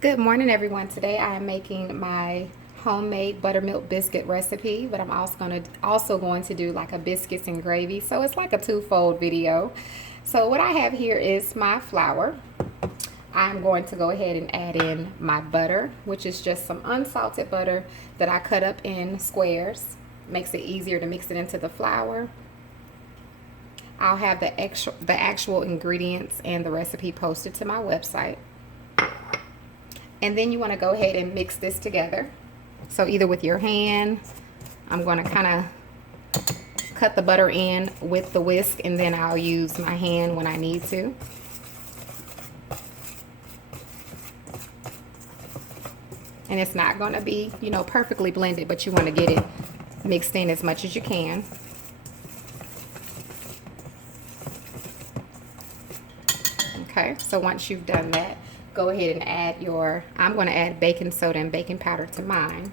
Good morning, everyone. Today I am making my homemade buttermilk biscuit recipe, but I'm also going to do like a biscuits and gravy. So it's like a twofold video. So what I have here is my flour. I'm going to go ahead and add in my butter, which is just some unsalted butter that I cut up in squares. Makes it easier to mix it into the flour. I'll have the actual ingredients and the recipe posted to my website. And then you want to go ahead and mix this together. So either with your hand, I'm going to kind of cut the butter in with the whisk, and then I'll use my hand when I need to. And it's not going to be, perfectly blended, but you want to get it mixed in as much as you can. Okay, so once you've done that, go ahead and add I'm going to add baking soda and baking powder to mine.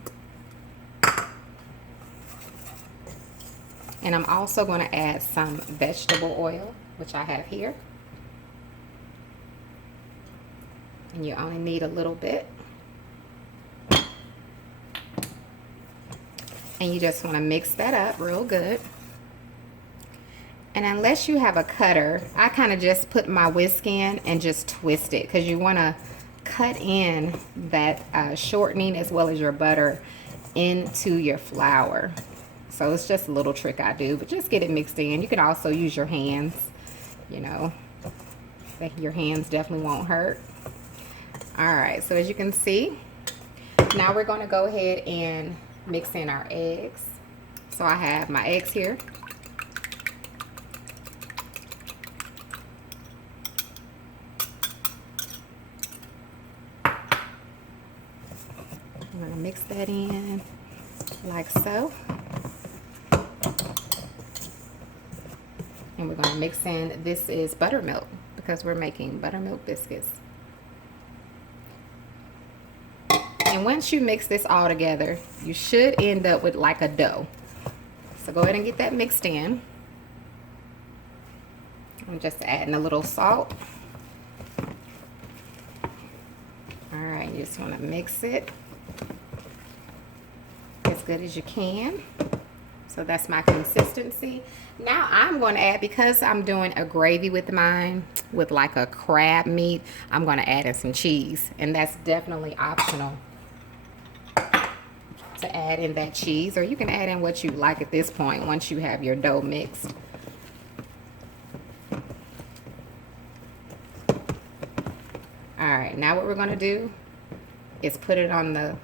And I'm also going to add some vegetable oil, which I have here. And you only need a little bit. And you just want to mix that up real good. And unless you have a cutter, I kind of just put my whisk in and just twist it, because you want to cut in that shortening as well as your butter into your flour. So it's just a little trick I do, but just get it mixed in. You can also use your hands, your hands definitely won't hurt. All right, so as you can see, now we're going to go ahead and mix in our eggs. So I have my eggs here. I'm going to mix that in like so. And we're going to mix in, this is buttermilk because we're making buttermilk biscuits. And once you mix this all together, you should end up with like a dough. So go ahead and get that mixed in. I'm just adding a little salt. All right, you just want to mix it as good as you can. So that's my consistency. Now I'm going to add, because I'm doing a gravy with mine with like a crab meat, I'm going to add in some cheese, and that's definitely optional to add in that cheese, or you can add in what you like at this point once you have your dough mixed. All right, now what we're going to do is put it on a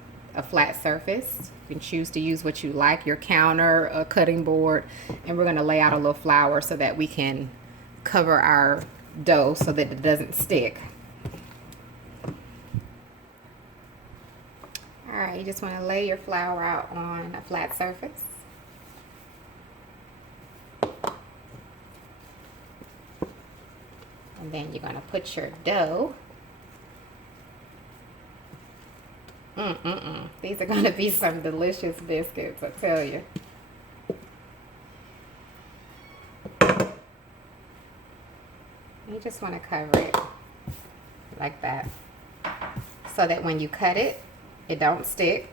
flat surface. You can choose to use what you like, your counter, a cutting board, and we're going to lay out a little flour so that we can cover our dough so that it doesn't stick. All right, you just want to lay your flour out on a flat surface. And then you're going to put your dough. These are going to be some delicious biscuits, I tell you. You just want to cover it like that, so that when you cut it, it don't stick.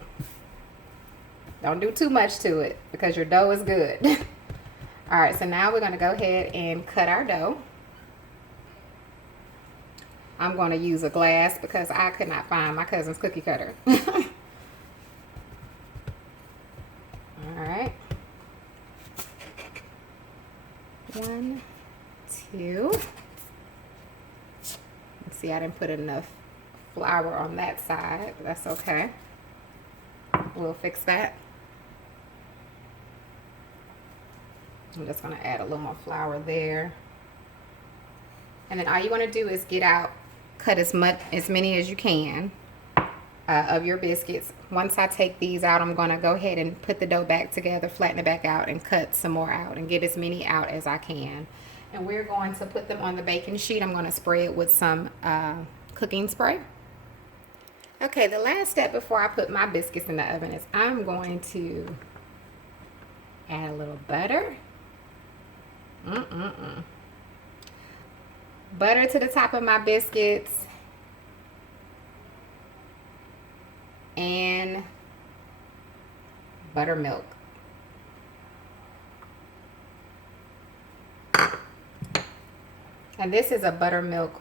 Don't do too much to it because your dough is good. All right, so now we're going to go ahead and cut our dough. I'm going to use a glass because I could not find my cousin's cookie cutter. All right. 1, 2. Let's see, I didn't put enough flour on that side, but that's okay. We'll fix that. I'm just going to add a little more flour there. And then all you want to do is cut as many as you can of your biscuits. Once I take these out, I'm going to go ahead and put the dough back together, flatten it back out, and cut some more out and get as many out as I can. And we're going to put them on the baking sheet. I'm going to spray it with some cooking spray. Okay, the last step before I put my biscuits in the oven is I'm going to add a little butter. Butter to the top of my biscuits. and buttermilk. And this is a buttermilk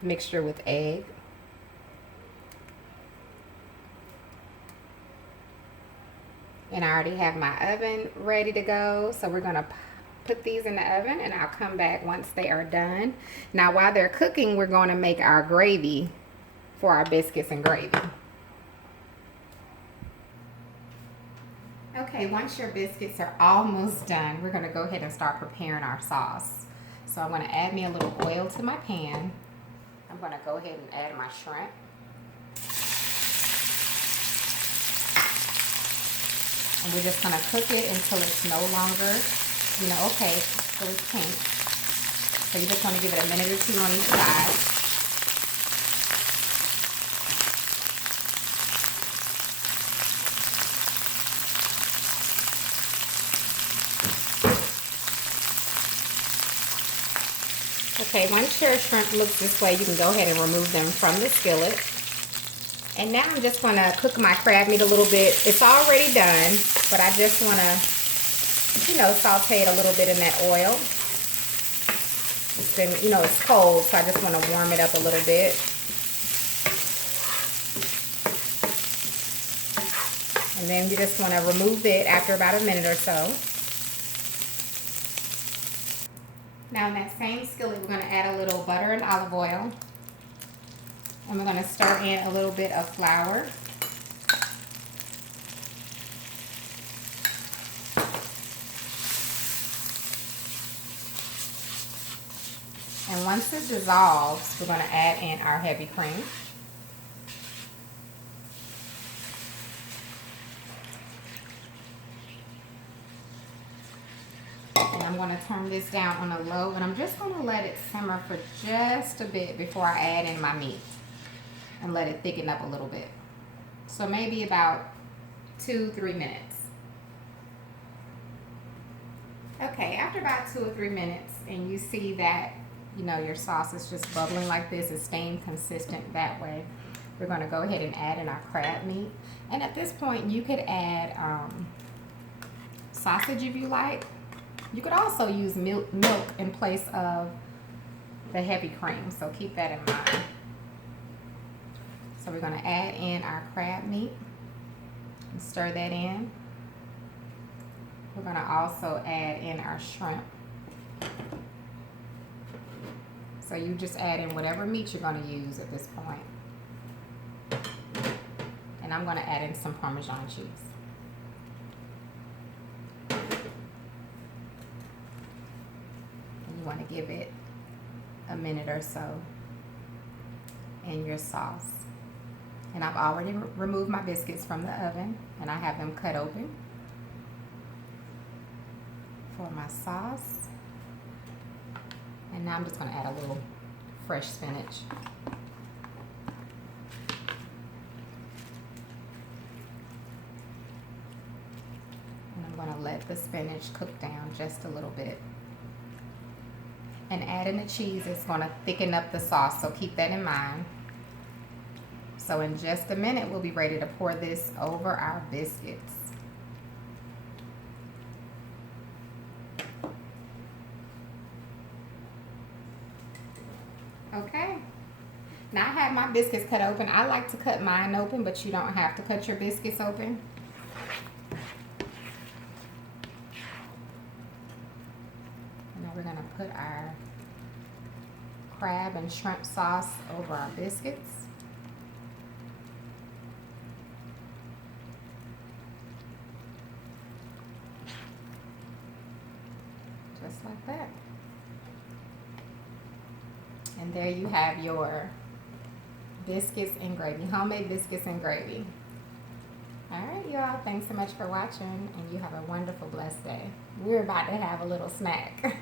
mixture with egg. And I already have my oven ready to go. So we're gonna put these in the oven and I'll come back once they are done. Now while they're cooking, we're gonna make our gravy for our biscuits and gravy. Okay, once your biscuits are almost done, we're gonna go ahead and start preparing our sauce. So I'm gonna add me a little oil to my pan. I'm gonna go ahead and add my shrimp. And we're just gonna cook it until it's no longer, okay, so it's pink. So you just wanna give it a minute or two on each side. Okay, once your shrimp looks this way, you can go ahead and remove them from the skillet. And now I'm just gonna cook my crab meat a little bit. It's already done, but I just wanna, saute it a little bit in that oil. It's been, it's cold, so I just wanna warm it up a little bit. And then you just wanna remove it after about a minute or so. Now in that same skillet, we're gonna add a little butter and olive oil. And we're gonna stir in a little bit of flour. And once it dissolves, we're gonna add in our heavy cream. And I'm gonna turn this down on a low, and I'm just gonna let it simmer for just a bit before I add in my meat and let it thicken up a little bit. So maybe about 2-3 minutes. Okay, after about 2 or 3 minutes, and you see that, your sauce is just bubbling like this, it's staying consistent that way, we're gonna go ahead and add in our crab meat. And at this point, you could add sausage if you like. You could also use milk in place of the heavy cream, so keep that in mind. So we're gonna add in our crab meat and stir that in. We're gonna also add in our shrimp. So you just add in whatever meat you're gonna use at this point. And I'm gonna add in some Parmesan cheese. You want to give it a minute or so in your sauce. And I've already removed my biscuits from the oven, and I have them cut open for my sauce. And now I'm just going to add a little fresh spinach. And I'm going to let the spinach cook down just a little bit. And adding the cheese is going to thicken up the sauce, so keep that in mind. So in just a minute, we'll be ready to pour this over our biscuits. Okay. Now I have my biscuits cut open. I like to cut mine open, but you don't have to cut your biscuits open. Now we're going to put our crab and shrimp sauce over our biscuits. Just like that. And there you have your biscuits and gravy, homemade biscuits and gravy. All right, y'all, thanks so much for watching, and you have a wonderful, blessed day. We're about to have a little snack.